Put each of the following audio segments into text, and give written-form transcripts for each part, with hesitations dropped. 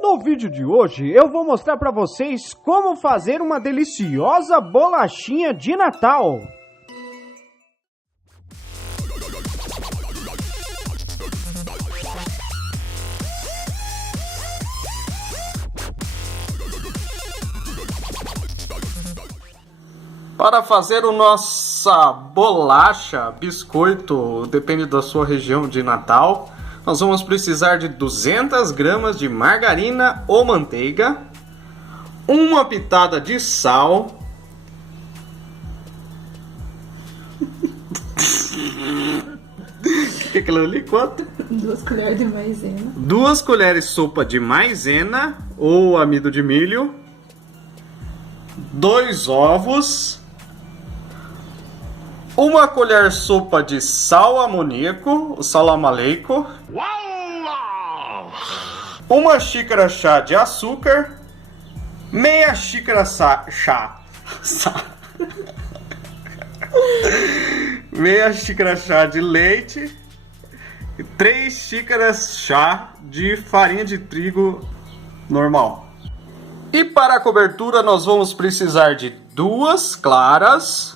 No vídeo de hoje eu vou mostrar para vocês como fazer uma deliciosa bolachinha de Natal. Para fazer a nossa bolacha, biscoito, depende da sua região de Natal, nós vamos precisar de 200 gramas de margarina ou manteiga, uma pitada de sal, o que é aquilo ali? Quanto? 2 colheres de maisena. 2 colheres sopa de maisena ou amido de milho, 2 ovos, 1 colher sopa de sal amoníaco, o salam aleikum, 1 xícara chá de açúcar, meia xícara meia xícara chá de leite e 3 xícaras chá de farinha de trigo normal. E para a cobertura nós vamos precisar de 2 claras.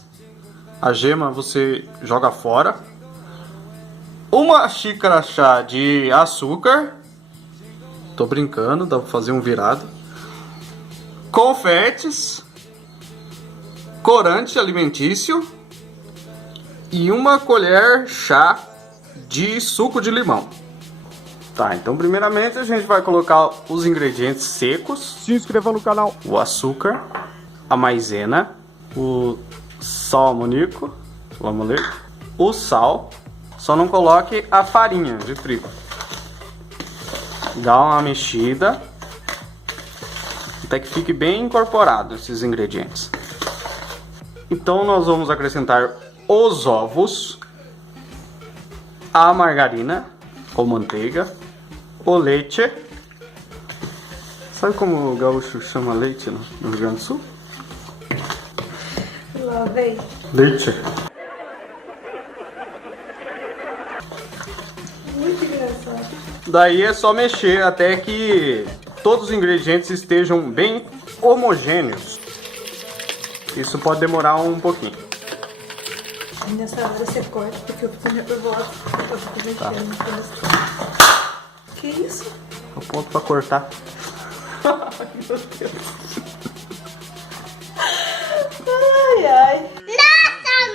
A gema você joga fora. 1 xícara chá de açúcar. Tô brincando, dá pra fazer um virado. Confetes. Corante alimentício. E 1 colher chá de suco de limão. Tá, então primeiramente a gente vai colocar os ingredientes secos. Se inscreva no canal. O açúcar, a maisena, o sal amoníaco, o sal, só não coloque a farinha de trigo. Dá uma mexida até que fique bem incorporado esses ingredientes. Então nós vamos acrescentar os ovos, a margarina ou manteiga, o leite. Sabe como o gaúcho chama leite no Rio Grande do Sul? Lá vem. Leite. Muito engraçado. Daí é só mexer até que todos os ingredientes estejam bem homogêneos. Isso pode demorar um pouquinho. E nessa hora você corta porque eu fico nervosa. Eu fico mexendo. Que isso? É o ponto pra cortar. Ai, meu Deus. Ai, ai.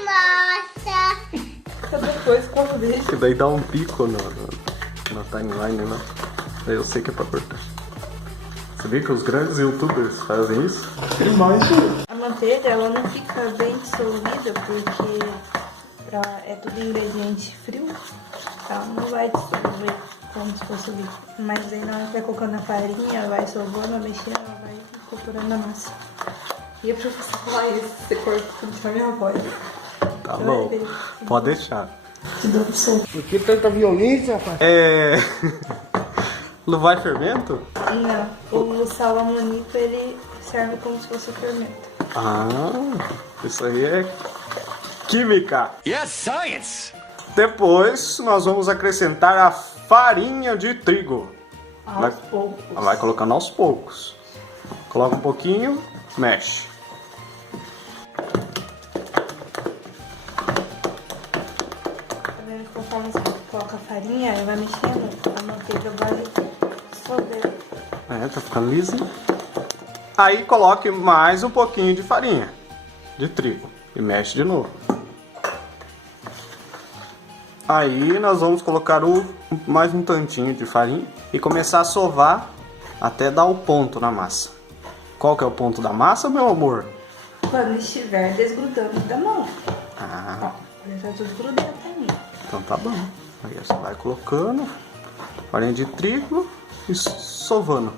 Nossa! Cada coisa como deixa. Que daí dá um pico na timeline, né? Daí eu sei que é pra cortar. Sabia que os grandes youtubers fazem isso? A manteiga, ela não fica bem dissolvida porque é tudo ingrediente frio. Ela não vai dissolver como se fosse líquido. Mas aí na hora que vai colocando na farinha, vai solvando, vai mexendo, ela vai incorporando a massa. E eu preciso falar isso, você corta com a minha voz. Tá bom, pode deixar. Te dou pra você. Por que tanta violência, rapaz? Não vai fermento? Não, o sal amoníaco ele serve como se fosse fermento. Ah, isso aí é química. Yes, science! Depois nós vamos acrescentar a farinha de trigo. Aos poucos. Vai colocando aos poucos. Coloca um pouquinho, mexe. Conforme você coloca a farinha, ela vai mexendo, a manteiga vai dissolver. Tá ficando lisinho. Aí coloque mais um pouquinho de farinha de trigo e mexe de novo. Aí nós vamos colocar mais um tantinho de farinha e começar a sovar até dar o ponto na massa. Qual que é o ponto da massa, meu amor? Quando estiver desgrudando da mão. Ah, Ó, já desgrudou pra mim. então tá bom. Aí você vai colocando farinha de trigo e sovando.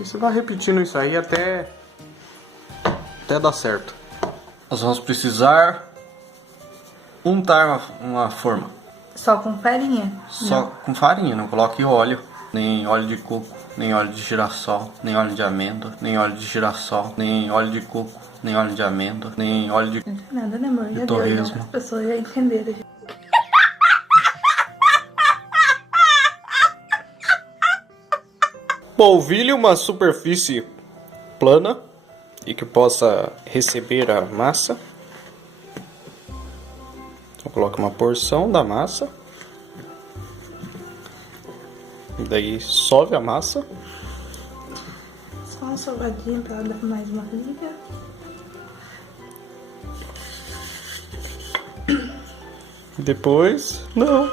E você vai repetindo isso aí até dar certo. Nós vamos precisar untar uma forma. Só com farinha? Só com farinha, não coloque óleo, nem óleo de coco, nem óleo de girassol, nem óleo de amêndoa, nem óleo de girassol, nem óleo de coco, nem óleo de amêndoa, nem óleo de... Não tem nada, né, amor? Já deu, torresmo. já. As pessoas já entenderam. Já. Polvilhe uma superfície plana e que possa receber a massa. Então, coloque uma porção da massa. E daí sove a massa. Só uma sovadinha pra ela dar mais uma liga. Depois... Não.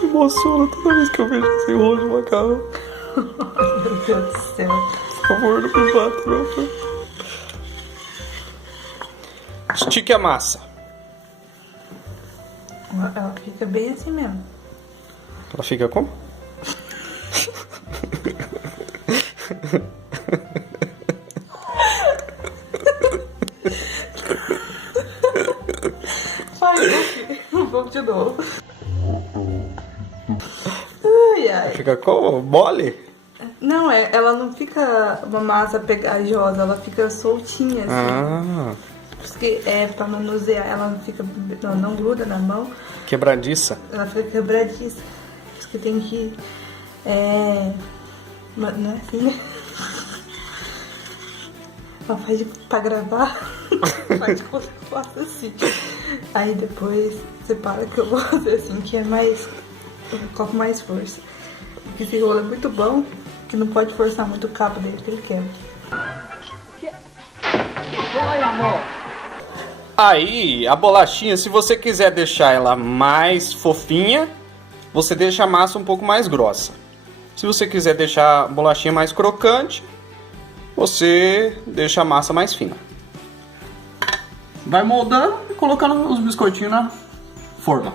Me emociona toda vez que eu vejo esse rolo de macarrão. Meu Deus do céu. Por favor, não me bata, meu filho. Estique a massa. Ela fica bem assim mesmo. Ela fica como? Um pouco de novo. Ai, ai. Fica como? Mole? Não, ela não fica uma massa pegajosa, ela fica soltinha assim. Ah, Porque pra manusear, ela não fica. Não gruda na mão, quebradiça. ela fica quebradiça. Por isso que tem que. Não é assim, né? Ela faz pra gravar. Faz como se fosse assim. Aí depois separa que eu vou fazer assim, que é mais. Eu coloco mais força. Porque esse rolo é muito bom, que não pode forçar muito o cabo dele, que ele quebra. Aí, a bolachinha, se você quiser deixar ela mais fofinha, você deixa a massa um pouco mais grossa. Se você quiser deixar a bolachinha mais crocante, você deixa a massa mais fina. Vai moldando e colocando os biscoitinhos na forma.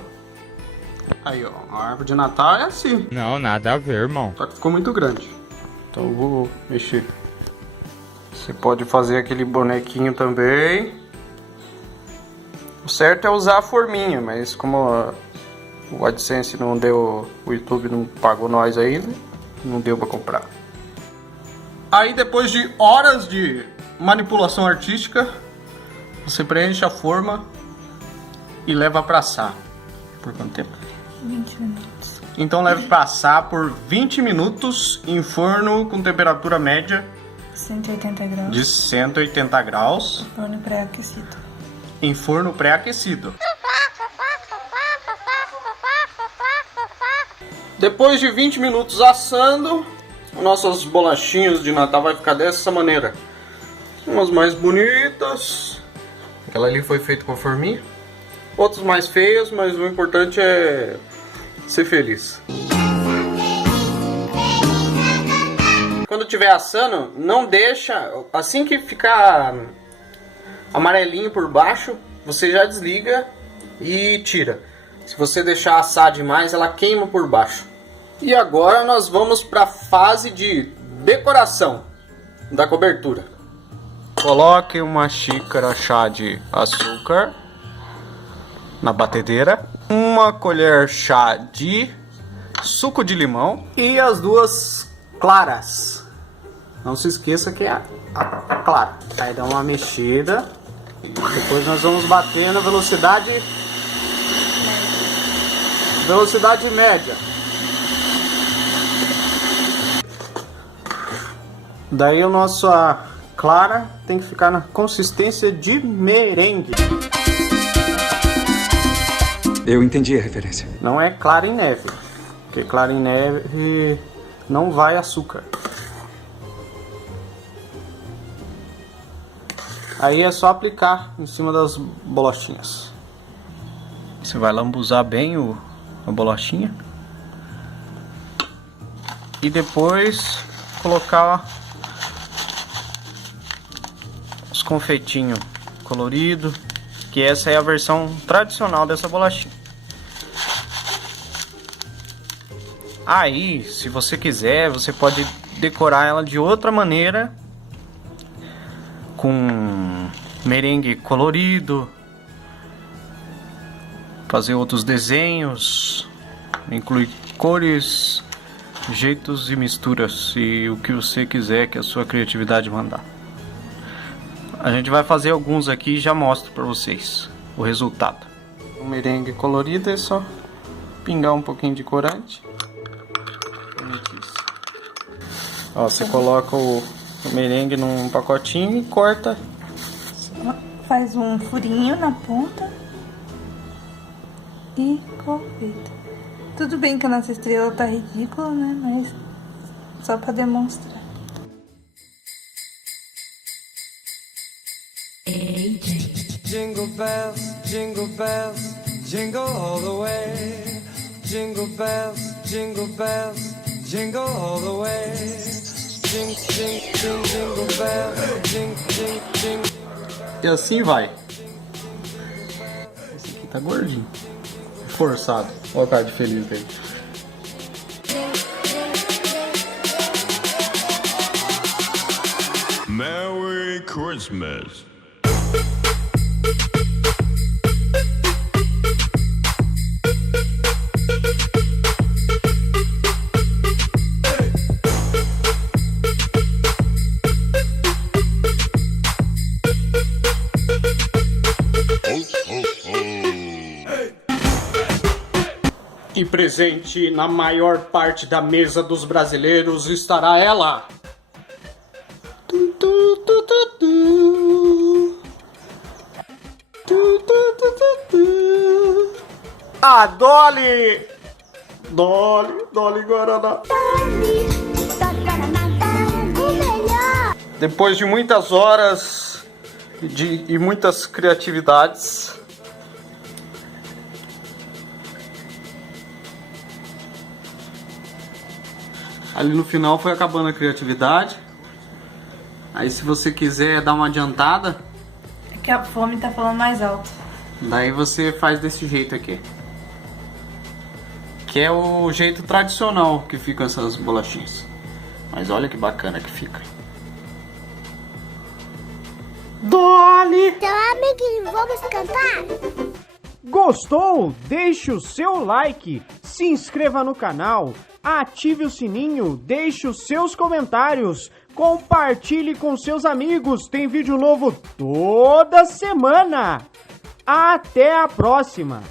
Aí, ó, a árvore de Natal é assim. Não, nada a ver, irmão. Só que ficou muito grande. Então eu vou mexer. Você pode fazer aquele bonequinho também. O certo é usar a forminha, mas como o AdSense não deu, o YouTube não pagou nós ainda, não deu pra comprar. Aí depois de horas de manipulação artística, você preenche a forma e leva pra assar. Por quanto tempo? 20 minutos. Então leve pra assar por 20 minutos em forno com temperatura média 180 graus. de 180 graus Forno pré-aquecido. em forno pré-aquecido. Depois de 20 minutos assando, nossas bolachinhas de Natal vai ficar dessa maneira. Umas mais bonitas. Aquela ali foi feita com forminha. Outras mais feias, mas o importante é ser feliz. Quando estiver assando, não deixa... Assim que ficar amarelinho por baixo, você já desliga e tira. Se você deixar assar demais, ela queima por baixo. E agora nós vamos para a fase de decoração da cobertura. Coloque uma xícara chá de açúcar na batedeira, uma colher chá de suco de limão e as duas claras. Não se esqueça que é a clara. Aí dá uma mexida. Depois nós vamos bater na velocidade média. Daí a nossa clara tem que ficar na consistência de merengue. Eu entendi a referência. Não é clara em neve, porque clara em neve não vai açúcar. Aí é só aplicar em cima das bolachinhas. Você vai lambuzar bem a bolachinha. E depois colocar os confeitinhos coloridos, que essa é a versão tradicional dessa bolachinha. Aí, se você quiser, você pode decorar ela de outra maneira, com merengue colorido, fazer outros desenhos, incluir cores, jeitos e misturas, e o que você quiser que a sua criatividade mandar. A gente vai fazer alguns aqui e já mostro para vocês o resultado. O merengue colorido é só pingar um pouquinho de corante. Ó, você coloca o merengue num pacotinho e corta. Faz um furinho na ponta e confeita. Tudo bem que a nossa estrela tá ridícula, né? Mas só pra demonstrar. Jingle bells, jingle all the way. Jingle bells, jingle all the way. Jingle bells, jingle. E assim vai. Esse aqui tá gordinho. Forçado. Olha a cara de feliz dele. Merry Christmas. E presente na maior parte da mesa dos brasileiros estará ela. A Dolly! Dolly Guaraná. Depois de muitas horas e muitas criatividades, ali no final foi acabando a criatividade. Aí se você quiser dar uma adiantada, É que a fome tá falando mais alto. daí você faz desse jeito aqui. Que é o jeito tradicional que ficam essas bolachinhas. Mas olha que bacana que fica. Dolly! Então, amiguinho, vamos cantar? Gostou? Deixe o seu like, se inscreva no canal, ative o sininho, deixe os seus comentários, compartilhe com seus amigos, tem vídeo novo toda semana. Até a próxima!